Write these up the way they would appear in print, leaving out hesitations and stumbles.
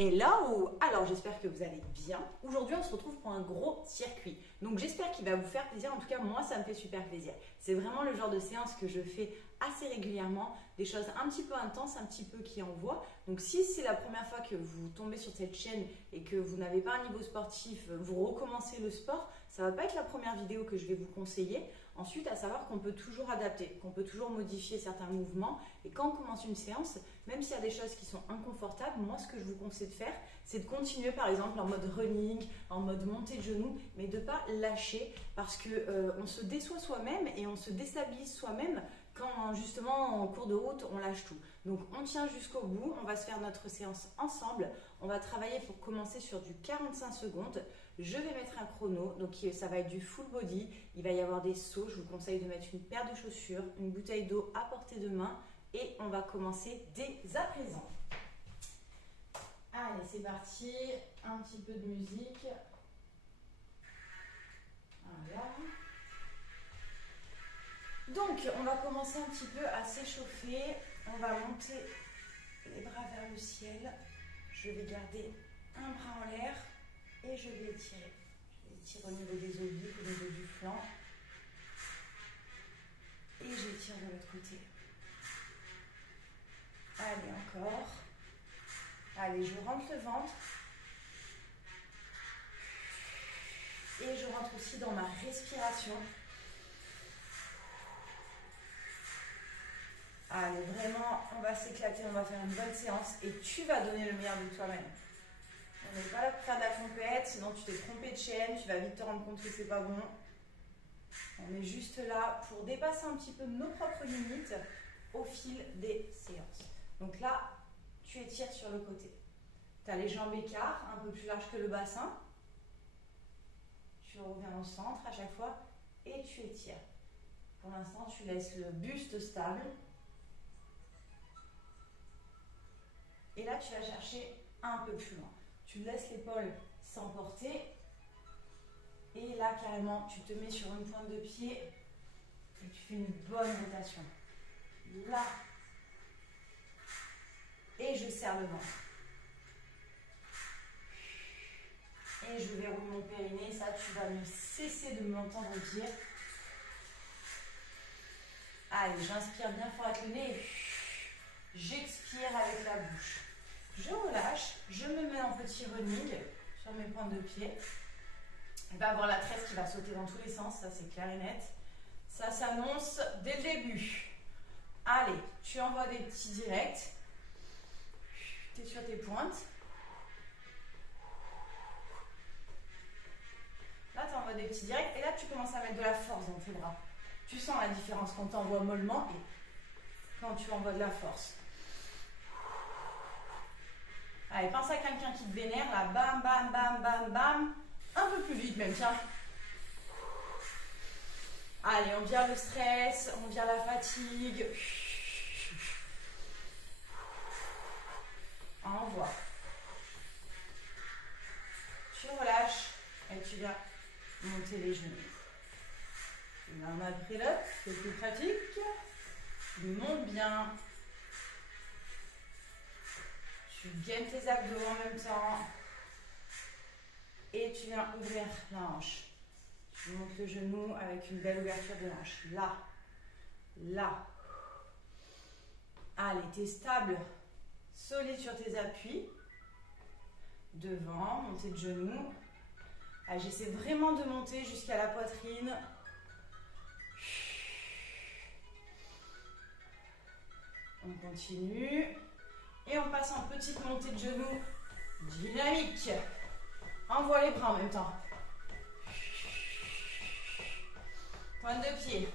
Hello! Alors j'espère que vous allez bien. Aujourd'hui on se retrouve pour un gros circuit. Donc j'espère qu'il va vous faire plaisir. En tout cas moi ça me fait super plaisir. C'est vraiment le genre de séance que je fais assez régulièrement. Des choses un petit peu intenses, un petit peu qui envoient. Donc si c'est la première fois que vous tombez sur cette chaîne et que vous n'avez pas un niveau sportif, vous recommencez le sport, ça ne va pas être la première vidéo que je vais vous conseiller. Ensuite, à savoir qu'on peut toujours adapter, qu'on peut toujours modifier certains mouvements. Et quand on commence une séance, même s'il y a des choses qui sont inconfortables, moi, ce que je vous conseille de faire, c'est de continuer, par exemple, en mode running, en mode montée de genoux, mais de ne pas lâcher parce qu'on se déçoit soi-même et on se déstabilise soi-même quand, justement, en cours de route, on lâche tout. Donc, on tient jusqu'au bout, on va se faire notre séance ensemble. On va travailler pour commencer sur du 45 secondes. Je vais mettre un chrono, donc ça va être du full body. Il va y avoir des sauts. Je vous conseille de mettre une paire de chaussures, une bouteille d'eau à portée de main et on va commencer dès à présent. Allez, c'est parti. Un petit peu de musique. Voilà. Donc, on va commencer un petit peu à s'échauffer. On va monter les bras vers le ciel. Je vais garder un bras en l'air et je vais étirer. Je vais étirer au niveau des obliques, au niveau du flanc. Et j'étire de l'autre côté. Allez, encore. Allez, je rentre le ventre. Et je rentre aussi dans ma respiration. Allez, vraiment, on va s'éclater, on va faire une bonne séance et tu vas donner le meilleur de toi-même. On n'est pas là pour faire de la compète, sinon tu t'es trompé de chaîne, tu vas vite te rendre compte que c'est pas bon. On est juste là pour dépasser un petit peu nos propres limites au fil des séances. Donc là, tu étires sur le côté. Tu as les jambes écartes, un peu plus larges que le bassin. Tu reviens au centre à chaque fois et tu étires. Pour l'instant, tu laisses le buste stable. Et là, tu vas chercher un peu plus loin. Tu laisses l'épaule s'emporter. Et là, carrément, tu te mets sur une pointe de pied et tu fais une bonne rotation. Là. Et je serre le ventre. Et je verrouille mon périnée. Ça, tu vas ne cesser de m'entendre dire. Allez, j'inspire bien fort avec le nez. J'expire avec la bouche. Je relâche. Je me mets en petit running sur mes pointes de pied. Il va y avoir la tresse qui va sauter dans tous les sens. Ça, c'est clair et net. Ça s'annonce dès le début. Allez, tu envoies des petits directs. Tu es sur tes pointes. Là, tu envoies des petits directs. Et là, tu commences à mettre de la force dans tes bras. Tu sens la différence quand tu envoies mollement et quand tu envoies de la force. Allez, pense à quelqu'un qui te vénère. Là, bam, bam, bam, bam, bam. Un peu plus vite même, tiens. Allez, on vire le stress, on vire la fatigue. Envoie. Tu relâches et tu viens monter les genoux. L'un après l'autre, c'est plus pratique. Tu montes bien. Tu gaines tes abdos en même temps. Et tu viens ouvrir la hanche. Tu montes le genou avec une belle ouverture de hanche. Là. Là. Allez, tu es stable. Solide sur tes appuis. Devant, montée de genou. Allez, j'essaie vraiment de monter jusqu'à la poitrine. On continue. Et on passe en petite montée de genoux dynamique. Envoie les bras en même temps. Pointe de pied.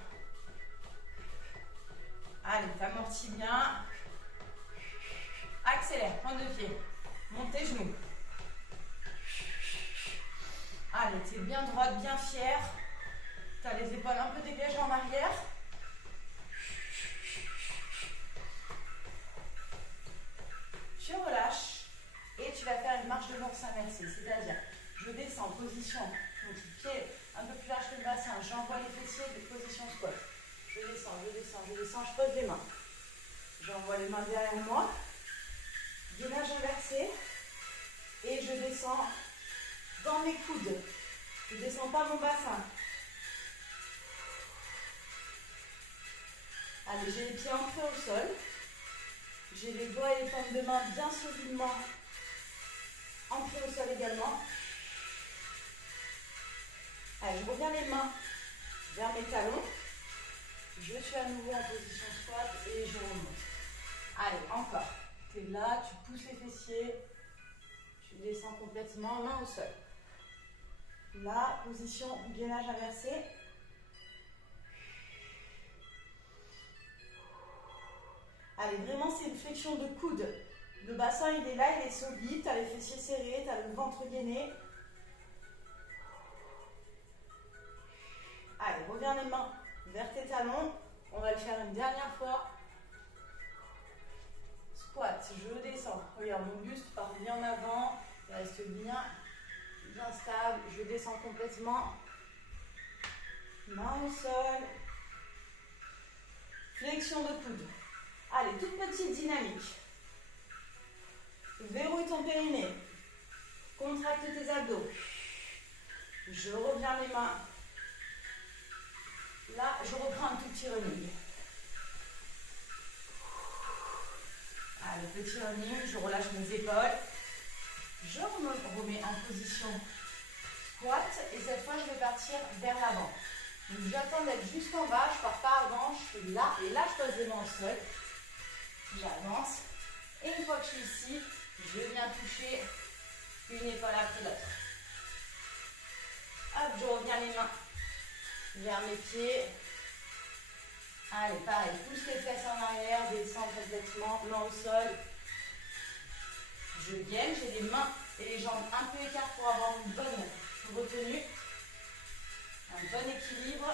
Allez, t'amortis bien. Accélère, pointe de pied. Monte tes genoux. Allez, t'es bien droite, bien fière. T'as les épaules un peu dégagées en arrière. Tu relâches et tu vas faire une marche de l'ours inversée, c'est-à-dire je descends en position, donc pied un peu plus large que le bassin, j'envoie les fessiers de position squat. Je descends, je descends, je descends, je pose les mains. J'envoie les mains derrière moi, gainage inversé, descends dans mes coudes. Je ne descends pas mon bassin. Allez, j'ai les pieds ancrés au sol. J'ai les doigts et les paumes de main bien solidement ancrés au sol également. Allez, je reviens les mains vers mes talons. Je suis à nouveau en position squat et je remonte. Allez, encore. Tu es là, tu pousses les fessiers. Tu descends complètement, main au sol. Là, position gainage inversé. Allez, vraiment, c'est une flexion de coude. Le bassin, il est là, il est solide. Tu as les fessiers serrés, tu as le ventre gainé. Allez, reviens les mains vers tes talons. On va le faire une dernière fois. Squat, je descends. Regarde, mon buste part bien en avant. Il reste bien stable. Je descends complètement. Main au sol. Flexion de coude. Allez, toute petite dynamique. Verrouille ton périnée. Contracte tes abdos. Je reviens les mains. Là, je reprends un tout petit running. Allez, petit running, je relâche mes épaules. Je me remets en position squat et cette fois, je vais partir vers l'avant. Donc, j'attends d'être juste en bas, je pars pas avant, je suis là et là, je pose les mains au sol. J'avance et une fois que je suis ici, je viens toucher une épaule après l'autre. Hop, je reviens les mains vers mes pieds. Allez, pareil, pousse les fesses en arrière, descends complètement, main au sol. Je gaine, j'ai les mains et les jambes un peu écartées pour avoir une bonne retenue, un bon équilibre.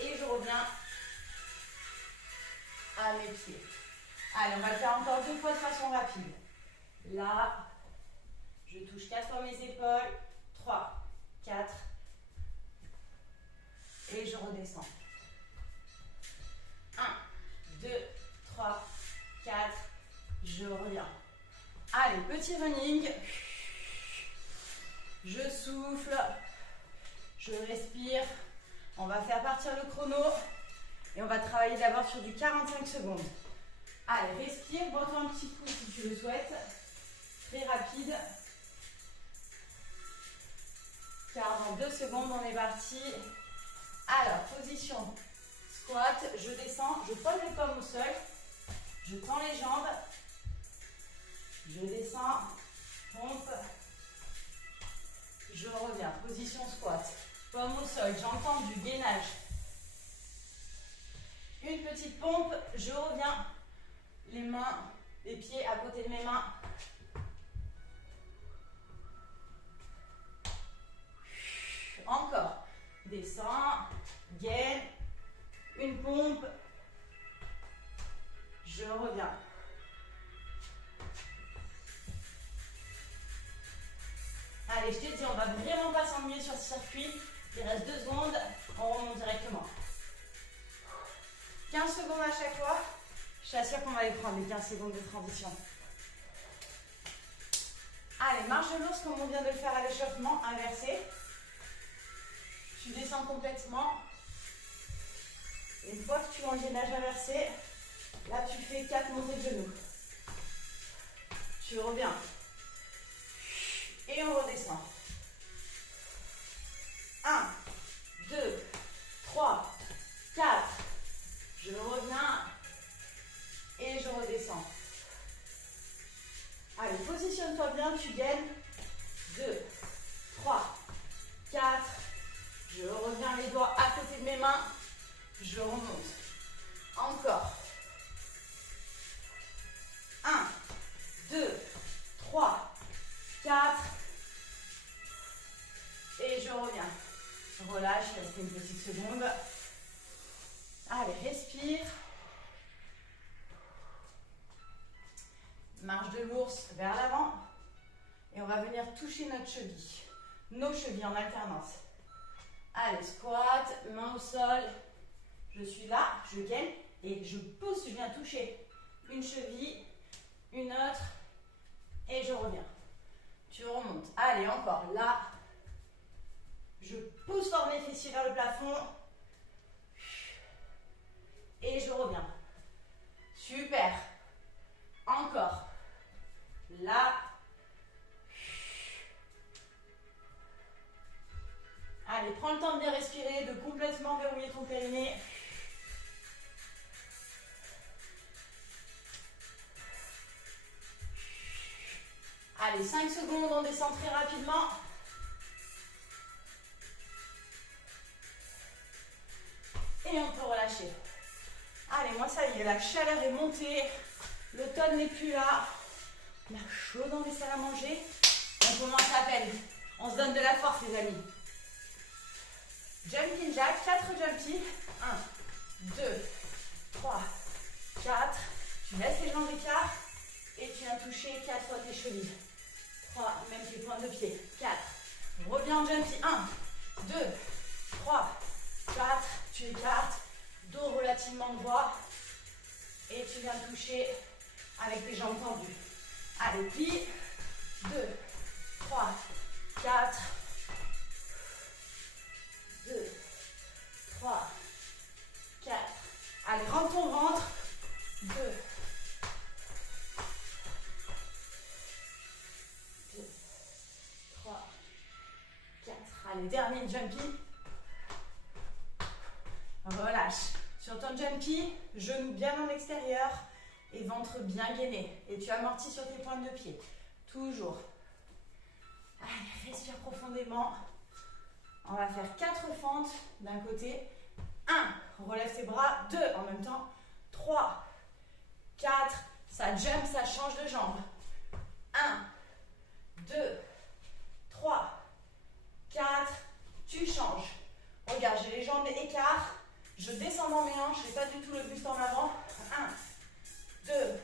Et je reviens à mes pieds. Allez, on va le faire encore 2 fois de façon rapide. Là, je touche 4 fois mes épaules, 3, 4, et je redescends. 1, 2, 3, 4, je reviens. Allez, petit running. Je souffle, je respire. On va faire partir le chrono et on va travailler d'abord sur du 45 secondes. Allez, respire, bois-toi un petit coup si tu le souhaites. Très rapide. Car dans 2 secondes, on est parti. Alors, position squat, je descends, je pose les paumes au sol, je tends les jambes, je descends, pompe, je reviens, position squat, paume au sol, j'entends du gainage. Une petite pompe, je reviens, les mains, les pieds à côté de mes mains. Encore, descends, gaine, une pompe, je reviens. Allez, je te dis, on va vraiment pas s'ennuyer sur ce circuit. Il reste 2 secondes, on remonte directement. 15 secondes à chaque fois. Je suis sûre qu'on va les prendre, les 15 secondes de transition. Allez, marche de l'ours comme on vient de le faire à l'échauffement, inversé. Tu descends complètement. Une fois que tu es en gainage inversé, là tu fais 4 montées de genoux. Tu reviens. Et on redescend. 1, 2, 3, 4. Je reviens. Et je redescends. Allez, positionne-toi bien, tu gaines. 2, 3, 4. Je reviens les doigts à côté de mes mains. Je remonte. Encore. 1, 2, 3, 4. Et je reviens. Relâche, il reste une petite seconde. Allez, respire. Marche de l'ours vers l'avant. Et on va venir toucher notre cheville. Nos chevilles en alternance. Allez, squat, main au sol. Je suis là, je gaine et je pousse, je viens toucher une cheville, une autre et je reviens. pieds vers le plafond. Et je reviens. Super. Encore. Là. Allez, prends le temps de bien respirer, de complètement verrouiller ton périnée. Allez, 5 secondes, on descend très rapidement. Et on peut relâcher. Allez, moi ça y est, la chaleur est montée. L'automne n'est plus là. On a chaud dans les salles à manger. On commence à peine. On se donne de la force, les amis. Jumping jack, 4 jumpies. 1, 2, 3, 4. Tu laisses les jambes écart et tu viens toucher 4 fois tes chevilles. 3, même tes pointes de pied. 4. Reviens en jumpy. 1, 2, 3, 4. Tu écartes. Dos relativement droit. Et tu viens toucher avec tes jambes tendues. Allez, plie. 2, 3, 4. 2, 3, 4. Allez, rentre ton ventre. 2, 3, 4. Allez, dernier jumpy. Relâche. Sur ton jumpy, genoux bien en extérieur et ventre bien gainé. Et tu amortis sur tes pointes de pied. Toujours. Allez, respire profondément. On va faire 4 fentes d'un côté. 1, relève tes bras. 2, en même temps. 3, 4, ça jump, ça change de jambe. 1, 2, 3, 4, tu changes. Regarde, j'ai les jambes écart. Je descends dans mes hanches, je n'ai pas du tout le buste en avant. 1, 2,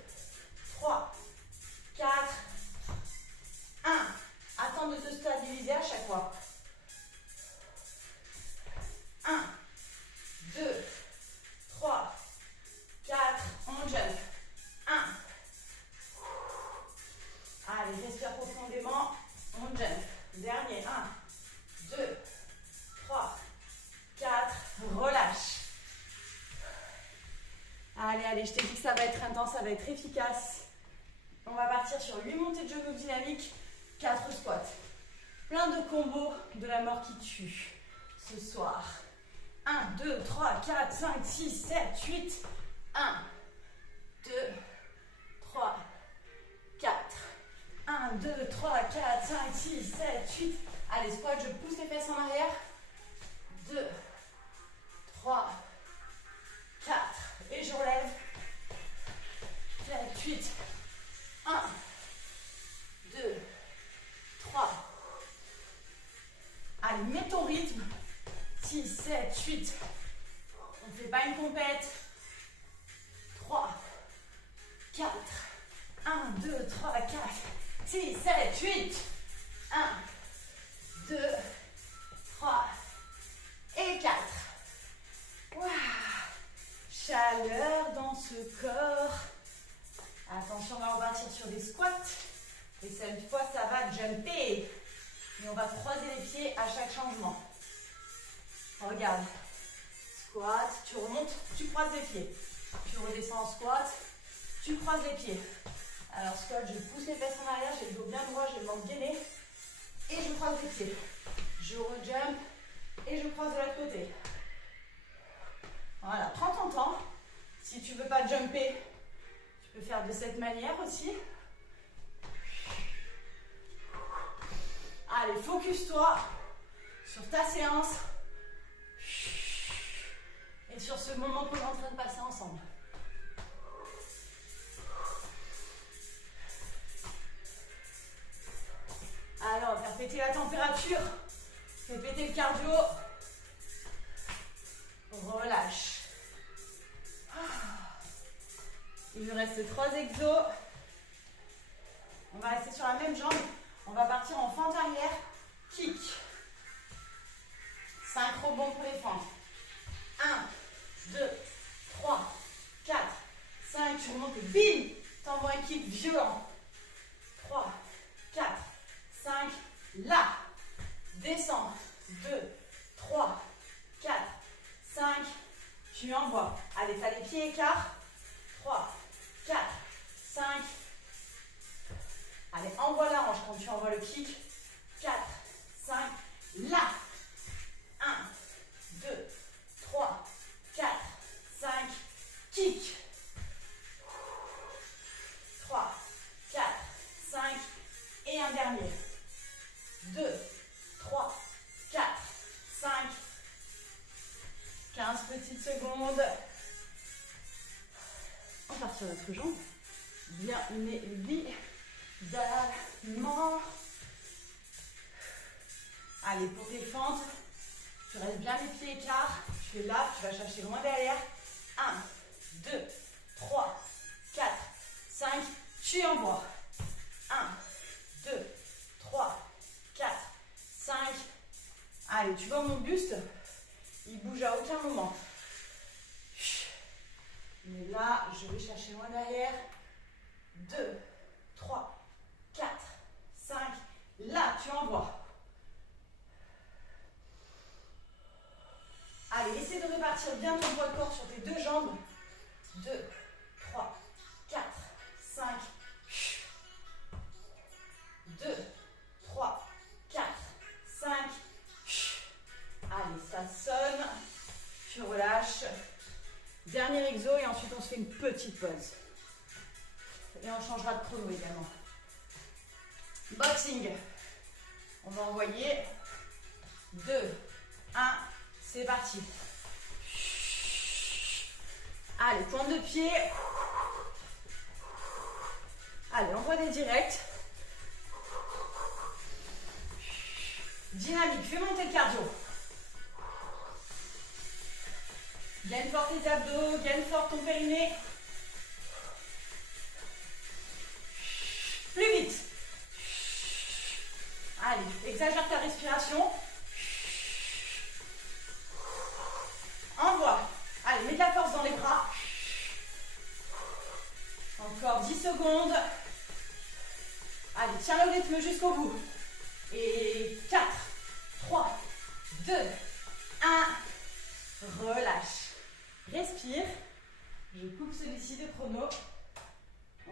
3, 4, 1. Attends de te stabiliser à chaque fois. 1, 2, 3, 4, on jump. 1. Allez, respire profondément, on jump. Dernier, 1, 2, 3, 4, relâche. Allez, je t'ai dit que ça va être intense, ça va être efficace. On va partir sur 8 montées de genoux dynamiques, 4 squats. Plein de combos de la mort qui tue ce soir. 1, 2, 3, 4, 5, 6, 7, 8. 1, 2, 3, 4. 1, 2, 3, 4, 5, 6, 7, 8. Allez, squat, je pousse les fesses en arrière. 2, 3, 4. Et je relève. 7, 8. 1, 2, 3. Allez, mets ton rythme. 6, 7, 8. On ne fait pas une compète. 3, 4. 1, 2, 3, 4. 6, 7, 8. 1, 2, 3 et 4. Waouh! Chaleur dans ce corps. Attention, on va repartir sur des squats. Et cette fois, ça va jumper. Et on va croiser les pieds à chaque changement. Regarde. Squat, tu remontes, tu croises les pieds. Tu redescends en squat, tu croises les pieds. Alors squat, je pousse les fesses en arrière, j'ai le dos bien droit, j'ai le ventre gainé. Et je croise les pieds. Je rejump et je croise de l'autre côté. Voilà, prends ton temps. Si tu ne veux pas jumper, tu peux faire de cette manière aussi. Allez, focus-toi sur ta séance et sur ce moment qu'on est en train de passer ensemble. Alors, on va faire péter la température. Fais péter le cardio. Relâche. Il nous reste 3 exos. On va rester sur la même jambe. On va partir en fente arrière. Kick. 5 rebonds pour les fentes. 1, 2, 3, 4, 5. Tu remontes et bim. T'envoies un kick violent. 3, 4, 5. Là. Descends. 2, 3, 5, tu envoies. Allez, tu as les pieds écarts. 3, 4, 5. Allez, envoie la hanche quand tu envoies le kick. 4, 5, là. 1, 2, 3, 4, 5, kick. 3, 4, 5, et un dernier. 2, 3, 4, 5, 15 petites secondes. On part sur notre jambe. Bien évidemment. Allez, pour tes fentes, tu restes bien les pieds écarts. Tu es là, tu vas chercher loin derrière. 1, 2, 3, 4, 5. Tu envoies. 1, 2, 3, 4, 5. Allez, tu vois mon buste, il bouge à aucun moment. Mais là, je vais chercher loin derrière. 2, 3, 4, 5. Là, tu envoies. Allez, essaie de répartir bien ton poids de corps sur tes deux jambes. 2, 3, 4, 5. 2, 3, 4, 5. Allez, ça sonne. Tu relâches. Dernier exo et ensuite on se fait une petite pause. Et on changera de chrono également. Boxing. On va envoyer 2, 1, c'est parti. Allez, pointe de pied. Allez, envoie des directs. Dynamique, fais monter le cardio. Gaine fort tes abdos, gaine fort ton périnée. Plus vite. Allez, exagère ta respiration. Envoie. Allez, mets de la force dans les bras. Encore 10 secondes. Allez, tiens le rythme jusqu'au bout. Et 4, 3, 2, 1. Relâche. Respire. Je coupe celui-ci de chrono.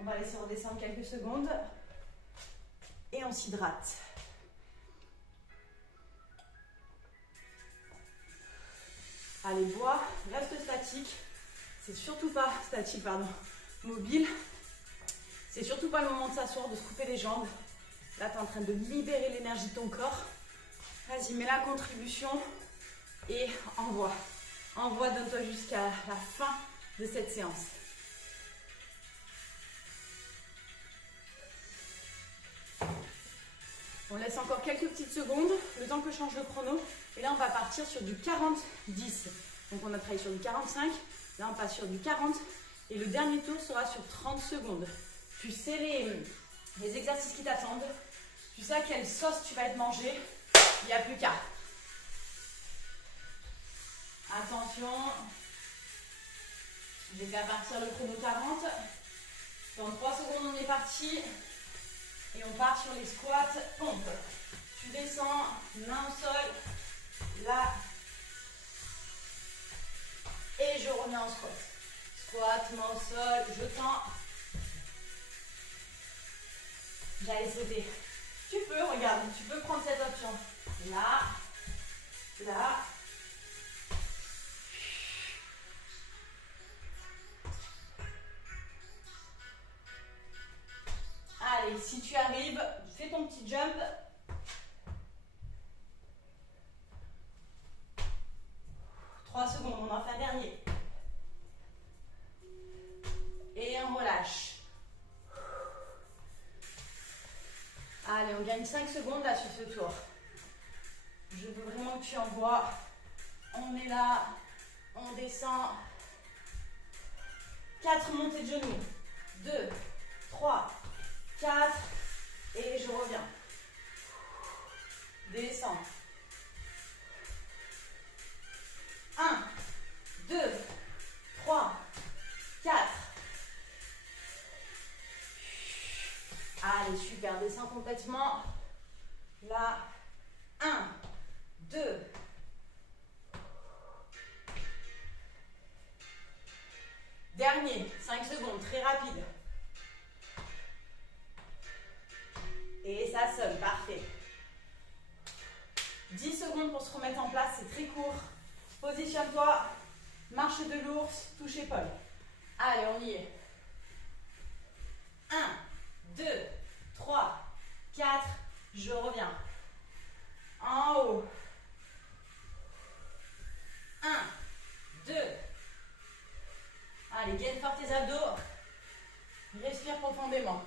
On va laisser redescendre quelques secondes. Et on s'hydrate. Allez, bois, reste statique. C'est surtout pas statique, pardon. Mobile. C'est surtout pas le moment de s'asseoir, de se couper les jambes. Là, tu es en train de libérer l'énergie de ton corps. Vas-y, mets la contribution et envoie. Envoie, donne-toi jusqu'à la fin de cette séance. On laisse encore quelques petites secondes, le temps que je change le chrono. Et là, on va partir sur du 40-10. Donc, on a travaillé sur du 45. Là, on passe sur du 40. Et le dernier tour sera sur 30 secondes. Tu sais les exercices qui t'attendent. Tu sais à quelle sauce tu vas être mangé. Il n'y a plus qu'à. Attention. Je vais faire partir le chrono 40. Dans 3 secondes, on est parti. Et on part sur les squats, pompe. Tu descends, main au sol. Là. Et je remets en squat. Squat, main au sol, je tends. J'allais sauter. Tu peux, regarde, tu peux prendre cette option. Là. Là. Allez, si tu arrives, fais ton petit jump. Trois secondes, on en fait un dernier. Et on relâche. Allez, on gagne 5 secondes là sur ce tour. Je veux vraiment que tu envoies. On est là, on descend. 4 montées de genoux. 2, 3, 4. Et je reviens. Descends. 1, 2, 3, 4. Allez, super, descends complètement. Là, 1, 2, Dernier, 5 secondes, très rapide. Et ça sonne, parfait. 10 secondes pour se remettre en place, c'est très court. Positionne-toi, marche de l'ours, touche épaule. Allez, on y est. 1, 2, 3, 4, je reviens. En haut. 1, 2. Allez, gaine fort tes abdos. Respire profondément.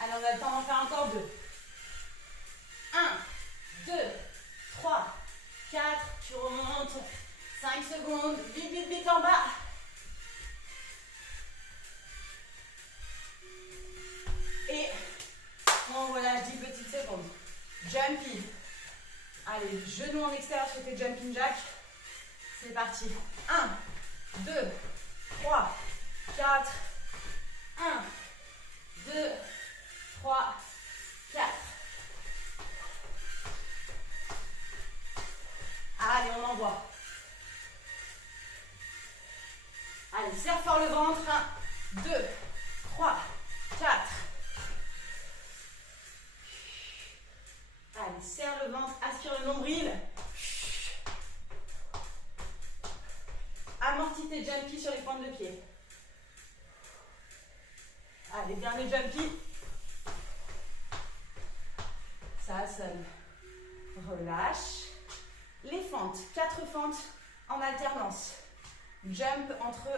Allez, on a le temps d'en faire encore 2. 1, 2, 3, 4. Tu remontes. 5 secondes. Vite, vite, vite en bas. Et on relâche 10 petites secondes. Jumpy. Allez, genou en extérieur sur tes jumping jack. C'est parti. 1, 2, 3, 4. 1, 2, 3, 4. Allez, on envoie. Allez, serre fort le ventre. 1, 2, 3, 4. Allez, serre le ventre, aspire le nombril. Amortis tes jumpy sur les pointes de pied. Allez, dernier jumpy. Ça sonne. Relâche. Les fentes, 4 fentes en alternance. Jump entre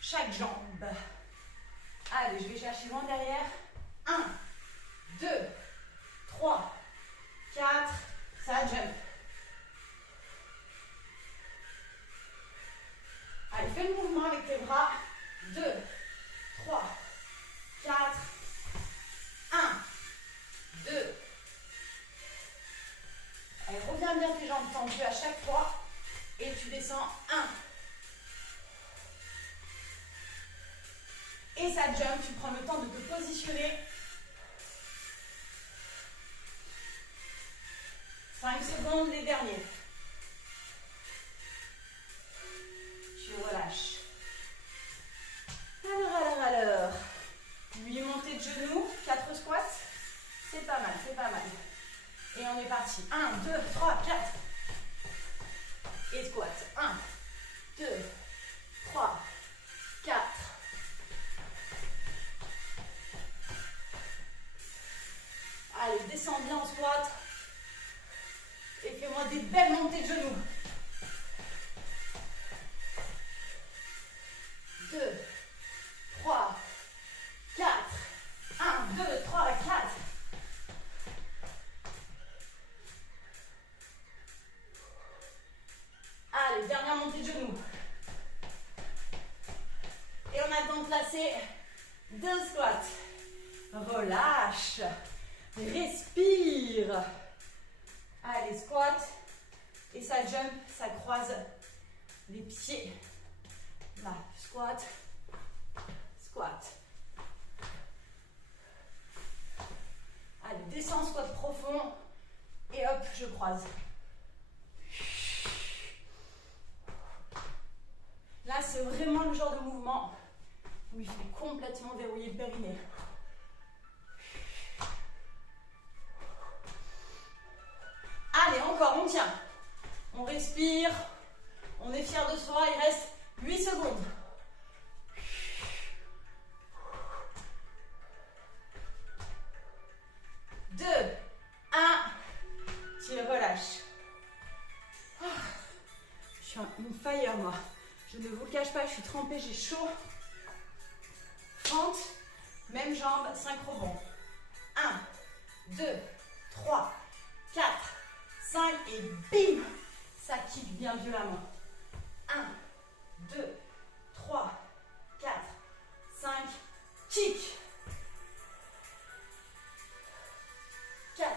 chaque jambe. Allez, je vais chercher loin derrière. 1, 2, 3, 4. Ça jump. Allez, fais le mouvement avec tes bras. 2, 3, 4. 1, 2. Allez, reviens bien tes jambes tendues à chaque fois. Et tu descends. 1. Et ça jump, tu prends le temps de te positionner. 5 secondes, les derniers. Tu relâches. Alors. 8 montées de genoux, 4 squats. C'est pas mal, c'est pas mal. Et on est parti. 1, 2, 3, 4. Et squat. 1, 2, 3, 4. Allez, descends bien en squat. Et fais-moi des belles montées de genoux. 2, 3, 4. 1, 2, 3, 4. Allez, dernière montée de genoux. Et on a le temps de placer 2 squats. Relâche. Respire. Allez, squat. Et ça jump, ça croise les pieds. Là, squat. Squat. Allez, descends, squat profond. Et hop, je croise. Là, c'est vraiment le genre de mouvement où il faut complètement verrouiller le périnée. Allez, encore, on tient. On respire. On est fier de soi. Il reste 8 secondes. 2, 1. Tu relâches. Je suis une fire, moi. Je ne vous le cache pas, je suis trempée, j'ai chaud. Fente, même jambe, synchro-bond. 1, 2, 3, 4, 5 et bim. Ça kick bien violemment. 1, 2, 3, 4, 5, kick. 4,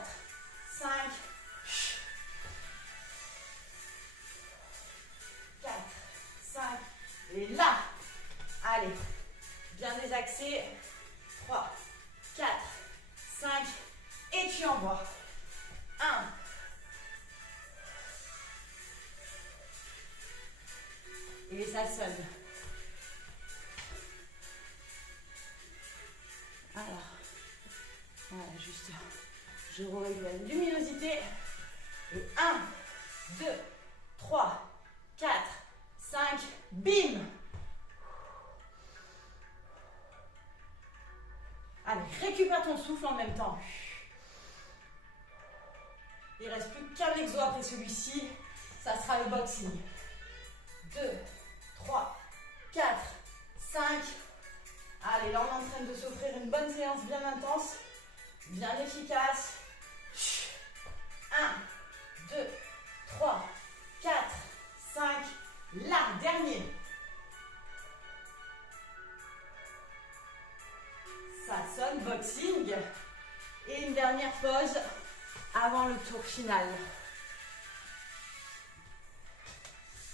5, 4, 5, et là, allez, bien désaxé, 3, 4, 5, et tu envoies. Et ça sonne. Alors, voilà, juste, je règle la luminosité. Et 1, 2, 3, 4, 5, bim! Allez, récupère ton souffle en même temps. Il ne reste plus qu'un exo après celui-ci. Ça sera le boxing. 2, 3, 4, 5. Allez, là on est en train de s'offrir une bonne séance bien intense, bien efficace. 1, 2, 3, 4, 5. Là, dernier. Ça sonne boxing. Et une dernière pause avant le tour final.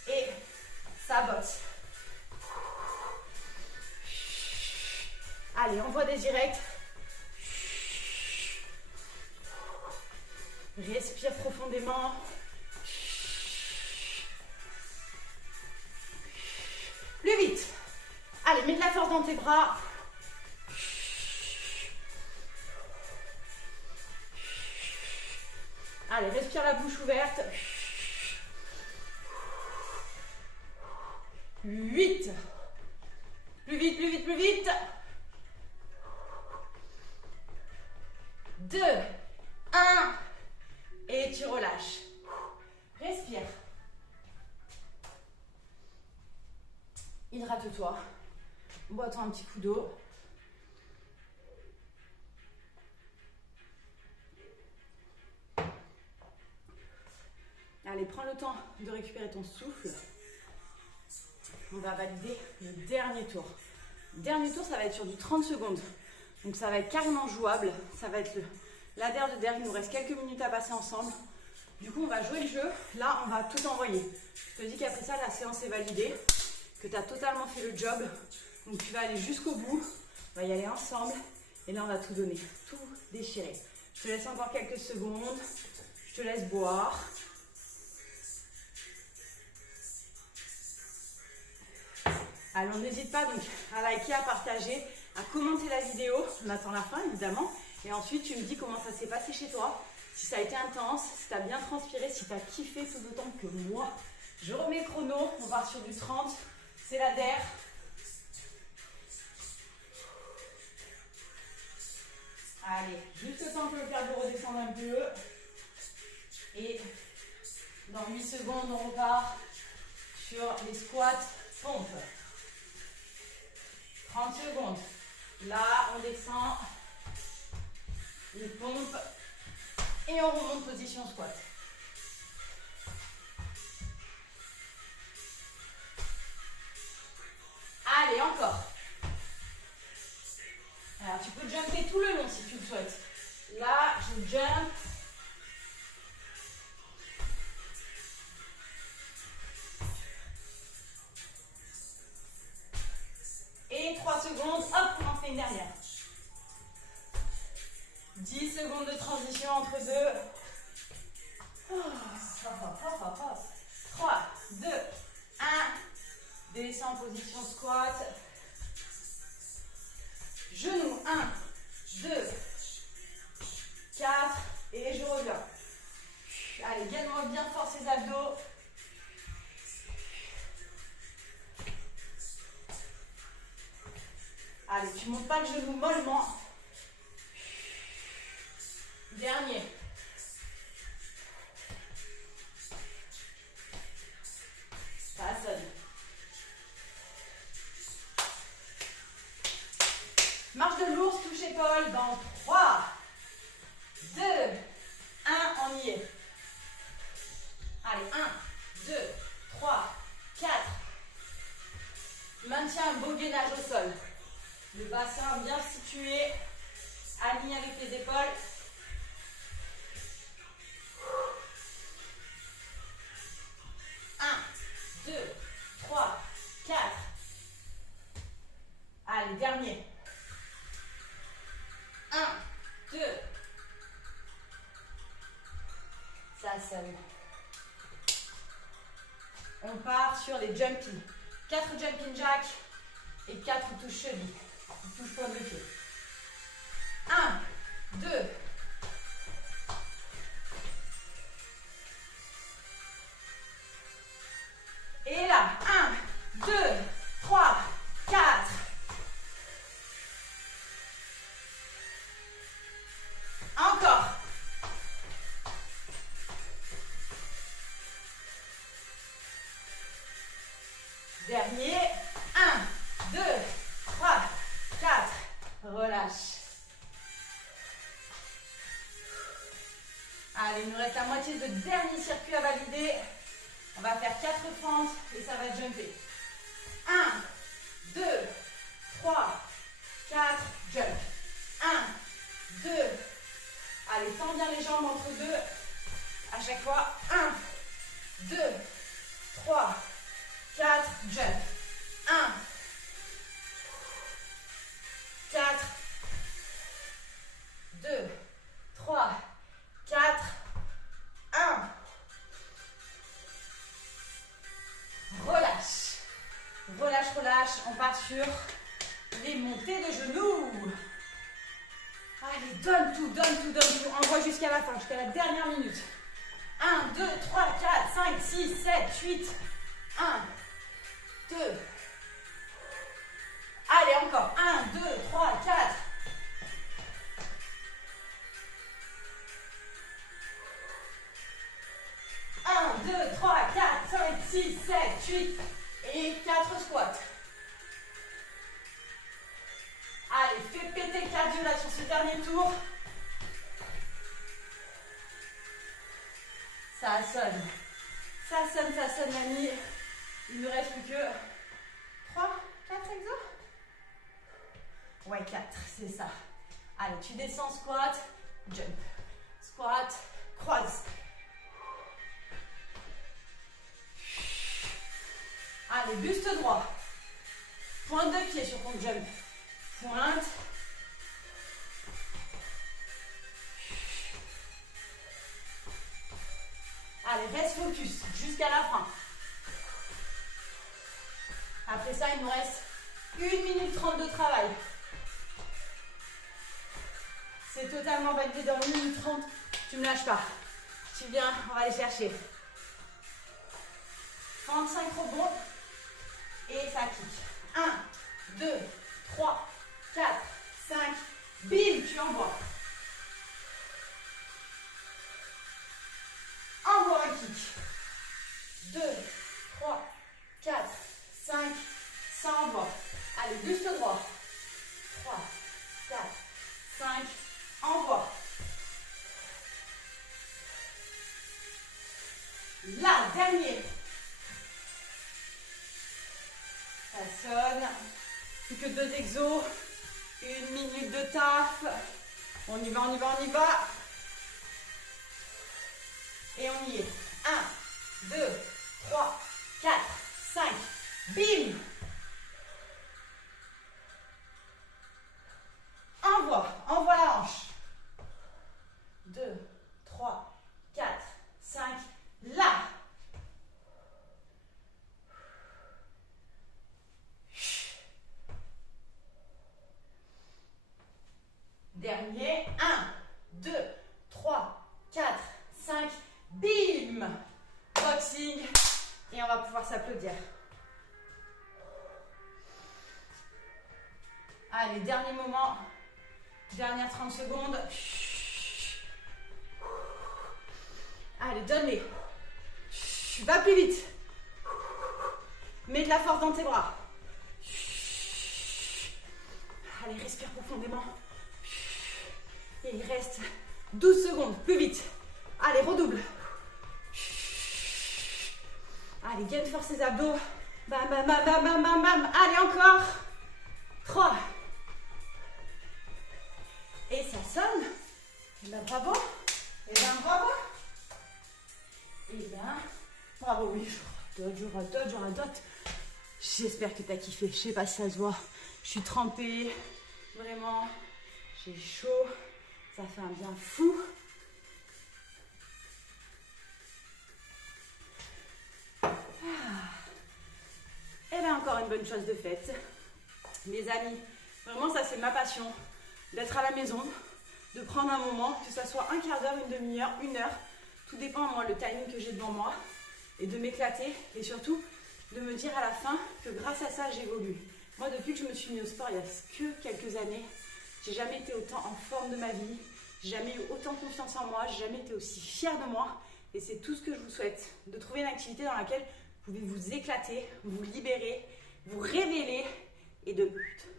Et ça boxe. Allez, on voit des directs. Respire profondément. Plus vite. Allez, mets de la force dans tes bras. Allez, respire la bouche ouverte. 8. Plus vite, plus vite, plus vite. 2, 1. Et tu relâches. Respire. Hydrate-toi. Bois-toi un petit coup d'eau. Allez, prends le temps de récupérer ton souffle. On va valider le dernier tour. Le dernier tour, ça va être sur du 30 secondes. Donc ça va être carrément jouable. Ça va être l'adder de der. Il nous reste quelques minutes à passer ensemble. Du coup, on va jouer le jeu. Là, on va tout envoyer. Je te dis qu'après ça, la séance est validée. Que tu as totalement fait le job. Donc tu vas aller jusqu'au bout. On va y aller ensemble. Et là, on va tout donner. Tout déchirer. Je te laisse encore quelques secondes. Je te laisse boire. Alors n'hésite pas donc à liker, à partager, à commenter la vidéo. On attend la fin évidemment. Et ensuite tu me dis comment ça s'est passé chez toi. Si ça a été intense, si tu as bien transpiré, si tu as kiffé tout autant que moi. Je remets le chrono, on part sur du 30. C'est la DER. Allez, juste le temps que le cardio redescende un peu. Et dans 8 secondes, on repart sur les squats pompes. 30 secondes. Là, on descend les pompes et on remonte position squat. Allez, encore. Alors, tu peux jumper tout le long si tu le souhaites. Là, je jump. Et 3 secondes, hop, on en fait une dernière. 10 secondes de transition entre deux. 3, 2, 1. Descends en position squat. Genoux, 1, 2, 4. Et je reviens. Allez, gagne-moi bien fort ces abdos. Allez, tu montes pas le genou mollement. Dernier. Ça sonne. Marche de l'ours, touche épaule dans 3, 2, 1, on y est. Allez, 1, 2, 3, 4. Maintiens un beau gainage au sol. Le bassin bien situé, aligné avec les épaules. 1, 2, 3, 4. Allez, dernier. 1, 2. Ça sonne. On part sur les jumpies. 4 jumping jack et 4 touches cheville. Touche pointe de pied. 1, 2. Et là, 1, 2, 3, 4. Encore. Dernier. 1, 2, 3, 4. Relâche. Allez, il nous reste la moitié de dernier circuit à valider. On va faire 4 fentes et ça va jumper. 1, 2, 3, 4, jump. 1, 2. Allez, tends bien les jambes entre deux. À chaque fois. 1, 2, 3, 4, jump. 1, 4, 2, 3, 4, 1. Relâche. Relâche, relâche. On part sur les montées de genoux. Allez, donne tout, donne tout, donne tout. Envoie jusqu'à la fin, jusqu'à la dernière minute. 1, 2, 3, 4, 5, 6, 7, 8. 1, 2. Allez, encore. 1, 2, 3, 4. 1, 2, 3, 4, 5, 6, 7, 8 et 4 squats. Allez, fais péter le cardio là sur ce dernier tour. Ça sonne. Ça sonne l'ami. Il ne reste plus que 3, 4 exos. Ouais, 4, c'est ça. Allez, tu descends, squat, jump. Squat, croise. Allez, buste droit. Pointe de pied sur ton jump. Pointe. Allez, reste focus jusqu'à la fin. Après ça, il nous reste 1 minute 30 de travail. C'est totalement validé dans 1 minute 30. Tu ne me lâches pas. Tu viens, on va aller chercher. 35 rebonds. Et ça kick. 1, 2, 3, 4, 5. Bim, tu envoies. Envoie un kick. 2, 3, 4, 5. Ça envoie. Allez, buste droit. 3, 4, 5. Envoie. Là, dernier. Ça sonne. Plus que 2 exos. 1 minute de taf. On y va, on y va, on y va. Et on y est. 1, 2, 3, 4, 5. Bim! Envoie la hanche. 2, 3, 4, 5. Là. Dernier. 1, 2, 3, 4, 5. Bim! Boxing. Et on va pouvoir s'applaudir. Allez, dernier moment. Dernière 30 secondes. Allez, donne-les. Va plus vite. Mets de la force dans tes bras. Allez, respire profondément. Et il reste 12 secondes. Plus vite. Allez, redouble. Allez, gagne force les abdos. Bam, bam, bam, bam, bam, bam, bam. Allez, encore. 3. Et ça sonne. Et bien, bravo. Et bien, bravo. Et bien, bravo. Oui, je radote. J'espère que tu as kiffé. Je sais pas si ça se voit. Je suis trempée. Vraiment. J'ai chaud. Ça fait un bien fou. Et bien, encore avoir une bonne chose de faite. Mes amis, vraiment ça c'est ma passion, d'être à la maison, de prendre un moment, que ça soit un quart d'heure, une demi-heure, une heure, tout dépend moi le timing que j'ai devant moi, et de m'éclater et surtout de me dire à la fin que grâce à ça j'évolue. Moi depuis que je me suis mis au sport il y a que quelques années, j'ai jamais été autant en forme de ma vie, j'ai jamais eu autant confiance en moi, j'ai jamais été aussi fière de moi et c'est tout ce que je vous souhaite, de trouver une activité dans laquelle vous pouvez vous éclater, vous libérer, vous révéler et de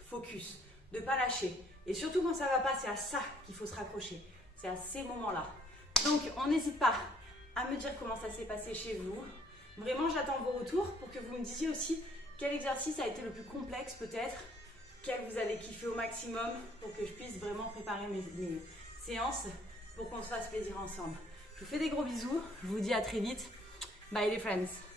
focus, de ne pas lâcher. Et surtout quand ça ne va pas, c'est à ça qu'il faut se raccrocher, c'est à ces moments-là. Donc on n'hésite pas à me dire comment ça s'est passé chez vous. Vraiment j'attends vos retours pour que vous me disiez aussi quel exercice a été le plus complexe peut-être, quel vous avez kiffé au maximum pour que je puisse vraiment préparer mes séances pour qu'on se fasse plaisir ensemble. Je vous fais des gros bisous, je vous dis à très vite. Bye les friends.